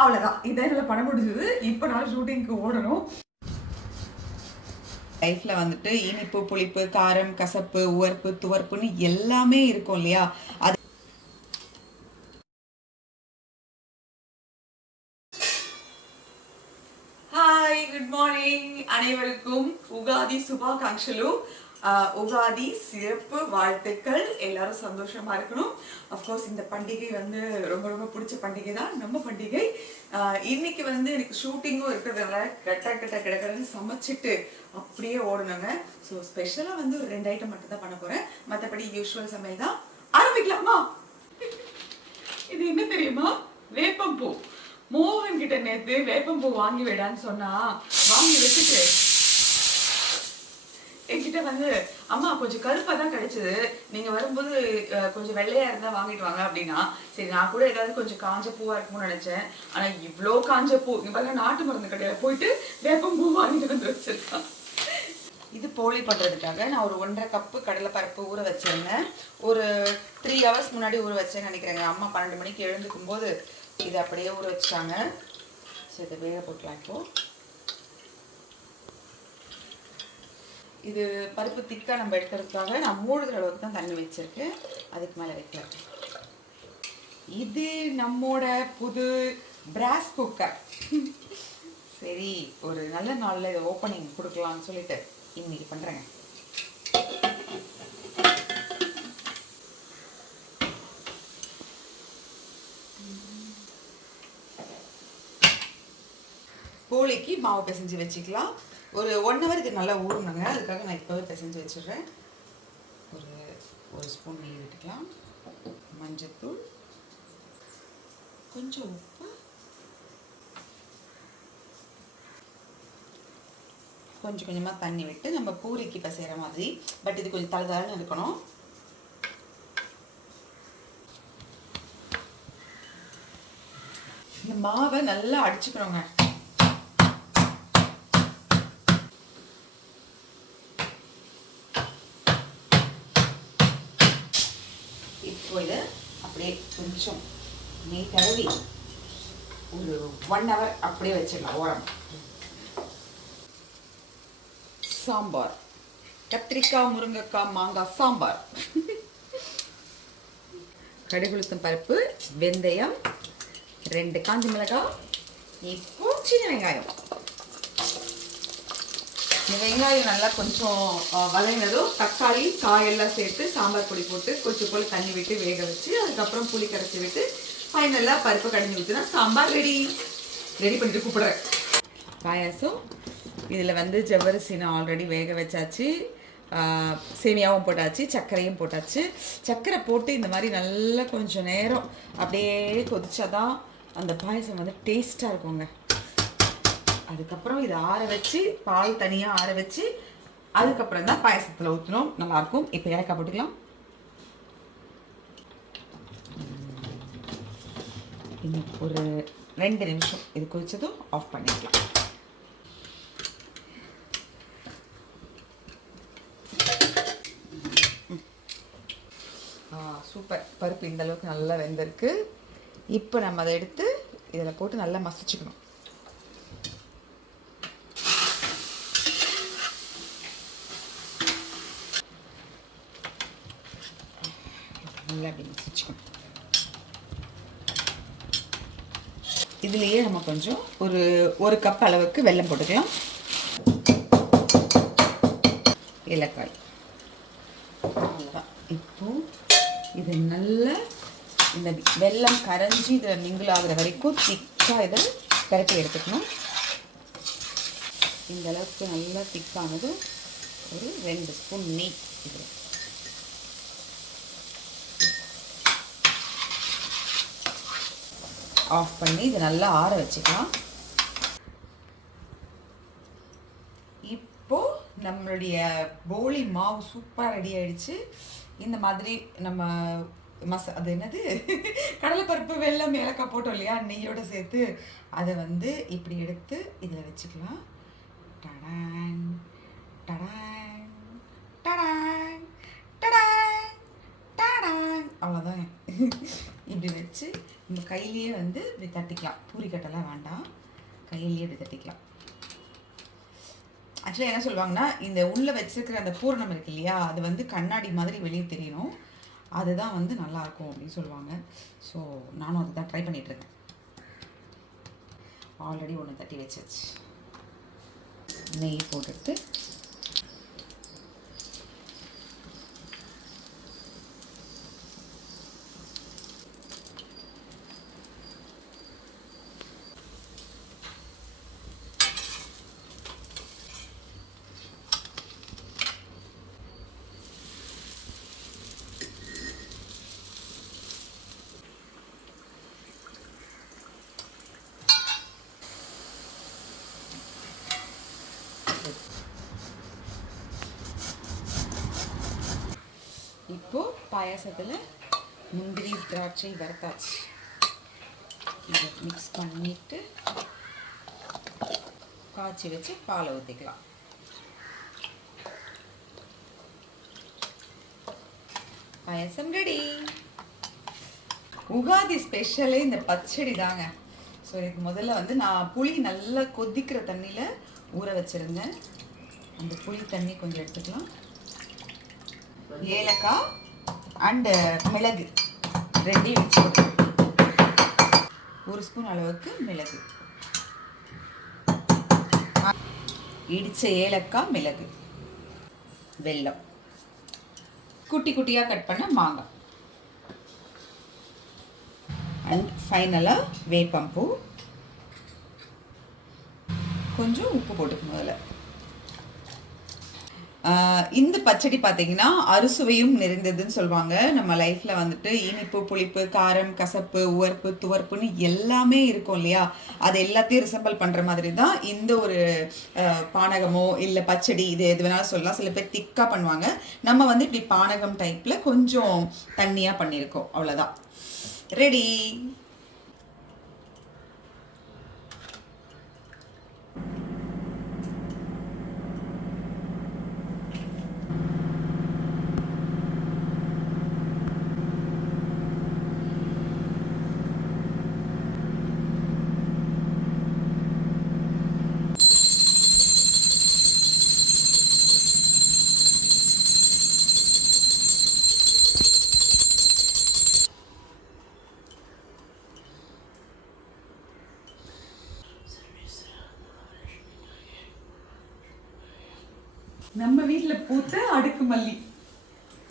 அவ்வளோதான், இதான் என்னால் பண்ண முடிஞ்சது. இப்போ நான் ஷூட்டிங்க்கு ஓடணும். லைஃப்பில் வந்துட்டு இனிப்பு, புளிப்பு, காரம், கசப்பு, உவர்ப்பு, துவர்ப்புன்னு எல்லாமே இருக்கும் இல்லையா? அது ஹாய், குட் மார்னிங் அனைவருக்கும். உகாதி சுபாகாங்ஷலு. உகாதி சிறப்பு வாழ்த்துக்கள். எல்லாரும் சந்தோஷமா இருக்கணும். அஃப்கோர்ஸ் இந்த பண்டிகை வந்து ரொம்ப ரொம்ப பிடிச்ச பண்டிகை தான், நம்ம பண்டிகை. இன்னைக்கு வந்து எனக்கு ஷூட்டிங்கும் இருக்கிறதுனால கடன்னு சமைச்சிட்டு அப்படியே ஓடணுங்க. ஸோ ஸ்பெஷலாக வந்து ஒரு 2 ஐட்டம் மட்டும் தான் பண்ண போகிறேன். மற்றபடி யூஸ்வல் சமையல் தான். ஆரம்பிக்கலாமா? இது என்ன தெரியுமா? வேப்பம்பூ. மோகன் கிட்ட நேத்து வேப்பம்பூ வாங்கி விடான்னு சொன்னா வாங்கி வச்சுட்டு என்கிட்ட வந்து, அம்மா கொஞ்சம் கருப்பாக தான் கிடைச்சது, நீங்க வரும்போது கொஞ்சம் வெள்ளையா இருந்தா வாங்கிட்டு வாங்க அப்படின்னா. சரி, நான் கூட ஏதாவது கொஞ்சம் காஞ்ச பூவா இருக்கும்னு நினைச்சேன். ஆனா இவ்வளோ காஞ்ச பூ. இங்க பாருங்க, நாட்டு மருந்து கடையில போயிட்டு வேப்பம்பூ வாங்கிட்டு வந்து வச்சிருக்கான். இது போலி பண்ணுறதுக்காக நான் ஒரு 1.5 கப்பு கடலைப்பருப்பு ஊற வச்சிருந்தேன். ஒரு 3 ஹவர்ஸ் முன்னாடி ஊற வச்சேன்னு நினைக்கிறேங்க. அம்மா 12 மணிக்கு எழுந்துக்கும் போது இதை அப்படியே ஊற வச்சாங்க. ஸோ இதை வேக போட்டலாம். இப்போது இது பருப்பு திக்காக நம்ம எடுக்கிறதுக்காக நான் மூழ்கிற அளவுக்கு தான் தண்ணி வச்சுருக்கேன், அதுக்கு மேலே வைக்கல. இது நம்மோட புது பிராஸ் குக்கர். சரி, ஒரு நல்ல நாளில் இதை ஓப்பனிங் கொடுக்கலாம்னு சொல்லிட்டு இன்னைக்கு பண்ணுறேங்க. போலிக்கு மாவு பிசைஞ்சு வச்சுக்கலாம். ஒரு 1 ஹவர் இது நல்லா ஊறணுங்க. அதுக்காக நான் இப்போவே பிசைஞ்சு வச்சிடுறேன். ஒரு ஸ்பூன் நெய் விட்டுக்கலாம், மஞ்சத்தூள், கொஞ்சம் உப்பு, கொஞ்சம் கொஞ்சமாக தண்ணி விட்டு நம்ம பூரிக்கு பிசைகிற மாதிரி. பட் இது கொஞ்சம் தளதளன்னு இருக்கணும். இந்த மாவை நல்லா அடிச்சுக்கணுங்க. இப்போ இதை அப்படியே கொஞ்சம் நெய் தடவி ஒரு 1 ஹவர் அப்படியே வச்சிடலாம் ஓரம். சாம்பார், கத்திரிக்காய், முருங்கைக்காய், மாங்காய் சாம்பார். கடுகுளுத்தம் பருப்பு, வெந்தயம், 2 காஞ்ச மிளகாய், இப்போ சின்ன வெங்காயம். இந்த வெங்காயம் நல்லா கொஞ்சம் வதங்கினதும் தக்காளி, காயெல்லாம் சேர்த்து சாம்பார் பொடி போட்டு கொஞ்சம் போல் தண்ணி விட்டு வேக வச்சு அதுக்கப்புறம் புளி கரைச்சி விட்டு ஃபைனலாக பருப்பு கடைஞ்சி ஊற்றினா சாம்பார் ரெடி பண்ணிட்டு கூப்பிடுறேன். பாயாசம் இதில் வந்து ஜவ்வரிசி நான் ஆல்ரெடி வேக வச்சாச்சு, சேமியாவும் போட்டாச்சு, சர்க்கரையும் போட்டாச்சு. சர்க்கரை போட்டு இந்த மாதிரி நல்லா கொஞ்சம் நேரம் அப்படியே கொதிச்சாதான் அந்த பாயசம் வந்து டேஸ்ட்டாக இருக்குங்க. அதுக்கப்புறம் இதை ஆற வச்சு, பால் தனியாக ஆற வச்சு அதுக்கப்புறம் தான் பாயசத்தில் ஊற்றணும், நல்லாயிருக்கும். இப்போ ஏலக்காய் போட்டுக்கலாம். இன்னும் ஒரு 2 நிமிஷம் இது கொதிச்சதும் ஆஃப் பண்ணிக்கலாம். சூப்பர், பருப்பு இந்த அளவுக்கு நல்லா வெந்திருக்கு. இப்போ நம்ம அதை எடுத்து இதில் போட்டு நல்லா மசிச்சுக்கணும். நல்லா அப்படி மசிச்சுக்கணும். இதுலேயே நம்ம கொஞ்சம் ஒரு கப் அளவுக்கு வெல்லம் போட்டுக்கலாம், ஏலக்காய். அவ்வளோதான். இப்போ இது நல்லா இந்த வெல்லம் கரைஞ்சி இதில் மிங்கிள் ஆகிற வரைக்கும் திக்காக இதை கரைச்சி எடுத்துக்கணும். இந்த அளவுக்கு நல்லா திக்கானது ஒரு 2 ஸ்பூன் நெய் இதில் ஆஃப் பண்ணி இதை நல்லா ஆற வச்சுக்கலாம். இப்போது நம்மளுடைய போலி மாவு சூப்பராக ரெடி ஆகிடுச்சு. இந்த மாதிரி நம்ம அது என்னது கடலைப்பருப்பு, வெல்லம், ஏலக்காய் போட்டோம் இல்லையா, நெய்யோடு சேர்த்து அதை வந்து இப்படி எடுத்து இதில் வச்சுக்கலாம். டடான் டடான் டடான் டடான் டடான். அவ்வளோதான். இப்படி வச்சு நம்ம கையிலேயே வந்து இப்படி தட்டிக்கலாம். பூரி கட்டெல்லாம் வேண்டாம், கையிலேயே இப்படி தட்டிக்கலாம். ஆக்சுவலாக என்ன சொல்லுவாங்கன்னா, இந்த உள்ளே வச்சுருக்கிற அந்த பூரணம் இருக்கு இல்லையா, அது வந்து கண்ணாடி மாதிரி வெளியே தெரியணும், அதுதான் வந்து நல்லாயிருக்கும் அப்படின்னு சொல்லுவாங்க. ஸோ நானும் அதை தான் ட்ரை பண்ணிகிட்ருக்கேன். ஆல்ரெடி ஒன்று தட்டி வச்சாச்சு. நெய் போட்டுட்டு இப்போது பாயாசத்தில் முந்திரி திராட்சை வறுத்தாச்சு. இதை மிக்ஸ் பண்ணிவிட்டு காய்ச்சி வச்சு பாலை ஊற்றிக்கலாம். பாயாசம் ரெடி. உகாதி ஸ்பெஷலே இந்த பச்சடி தாங்க. ஸோ இதுக்கு முதல்ல வந்து நான் புளி நல்லா கொதிக்கிற தண்ணியில் ஊற வச்சுருந்தேன். அந்த புளி தண்ணி கொஞ்சம் எடுத்துக்கலாம். ஏலக்காய் அண்டு மிளகு ரெண்டையும் மிக்ஸ் பண்ணுறேன். 1 ஸ்பூன் அளவுக்கு மிளகு, இடித்த ஏலக்காய், மிளகு, வெல்லம், குட்டி குட்டியாக கட் பண்ண மாங்காய் அண்ட் ஃபைனலாக வேப்பம்பூ, கொஞ்சம் உப்பு போட்டுக்கணும் அதில். இந்த பச்சடி பார்த்தீங்கன்னா அறுசுவையும் நிறைந்ததுன்னு சொல்லுவாங்க. நம்ம லைஃப்பில் வந்துட்டு இனிப்பு, புளிப்பு, காரம், கசப்பு, உவர்ப்பு, துவர்ப்புன்னு எல்லாமே இருக்கும் இல்லையா, அது எல்லாத்தையும் ரிசம்பிள் பண்ணுற மாதிரி தான் இந்த ஒரு பானகமோ இல்லை பச்சடி, இது எது வேணாலும் சொல்லலாம். சில பேர் திக்காக பண்ணுவாங்க, நம்ம வந்து இப்படி பானகம் டைப்பில் கொஞ்சம் தண்ணியாக பண்ணியிருக்கோம், அவ்வளோதான். ரெடி. நம்ம வீட்டில் பூத்த அடுக்கு மல்லி,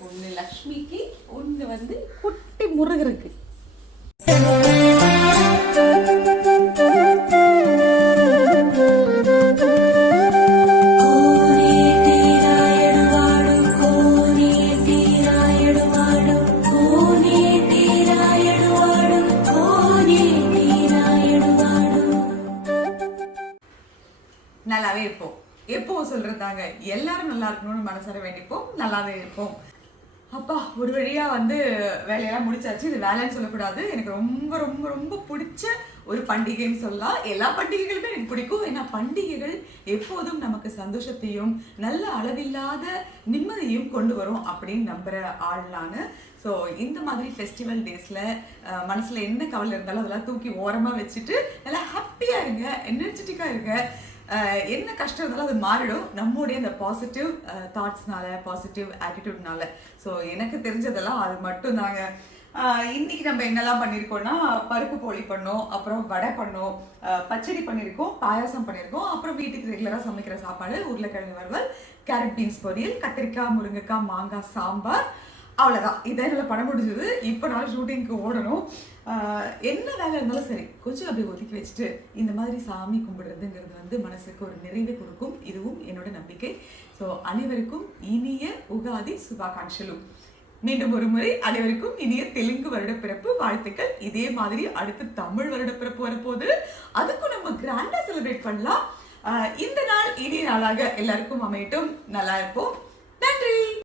ஒன்று லக்ஷ்மிக்கு, ஒன்று வந்து குட்டி முருகருக்கு. நல்லாவே இருப்போம். எப்பவும் சொல்றதாங்க, எல்லாரும் நல்லா இருக்கணும்னு மனசார வேண்டிப்போம், நல்லாவே இருப்போம். அப்பா ஒரு வழியா வந்து வேலையெல்லாம் முடிச்சாச்சு. இது வேலைன்னு சொல்லக்கூடாது, எனக்கு ரொம்ப ரொம்ப ரொம்ப பிடிச்ச ஒரு பண்டிகைன்னு சொல்லலாம். எல்லா பண்டிகைகளுமே எனக்கு பிடிக்கும். ஏன்னா பண்டிகைகள் எப்போதும் நமக்கு சந்தோஷத்தையும் நல்ல அளவில்லாத நிம்மதியும் கொண்டு வரும் அப்படின்னு நம்புற ஆள் நான். ஸோ இந்த மாதிரி ஃபெஸ்டிவல் டேஸில் மனசில் என்ன கவலை இருந்தாலும் அதெல்லாம் தூக்கி ஓரமாக வச்சுட்டு நல்லா ஹாப்பியாக இருங்க, எனர்ஜெட்டிக்காக இருங்க. என்ன கஷ்டம் இருந்தாலும் அது மாறிடும் நம்முடைய அந்த பாசிட்டிவ் தாட்ஸ்னால, பாசிட்டிவ் ஆட்டிடியூட்னால. ஸோ எனக்கு தெரிஞ்சதெல்லாம் அது மட்டும் தாங்க. இன்னைக்கு நம்ம என்னெல்லாம் பண்ணியிருக்கோம்னா, பருப்பு போலி பண்ணோம், அப்புறம் வடை பண்ணோம், பச்சடி பண்ணியிருக்கோம், பாயாசம் பண்ணியிருக்கோம், அப்புறம் வீட்டுக்கு ரெகுலராக சமைக்கிற சாப்பாடு, உருளைக்கிழங்கு வறுவல், கேரட் பீன்ஸ் பொரியல், கத்திரிக்காய், முருங்கைக்காய், மாங்காய் சாம்பார், அவ்வளோதான். இதான் என்னால் பண்ண முடிஞ்சது. இப்போ நான் ஷூட்டிங்க்கு ஓடணும். என்ன வேலை இருந்தாலும் சரி, கொஞ்சம் அப்படி ஒதுக்கி வச்சுட்டு இந்த மாதிரி சாமி கும்பிடுறதுங்கிறது வந்து மனசுக்கு ஒரு நிறைவை கொடுக்கும். இதுவும் என்னோட நம்பிக்கை. ஸோ அனைவருக்கும் இனிய உகாதி சுபாகாங்ஷலு. மீண்டும் ஒரு முறை அனைவருக்கும் இனிய தெலுங்கு வருடப்பிறப்பு வாழ்த்துக்கள். இதே மாதிரி அடுத்து தமிழ் வருடப்பிறப்பு வரப்போது, அதுக்கும் நம்ம கிராண்டா செலிப்ரேட் பண்ணலாம். இந்த நாள் இனிய நாளாக எல்லாருக்கும் அமையட்டும். நல்லா இருப்போம்.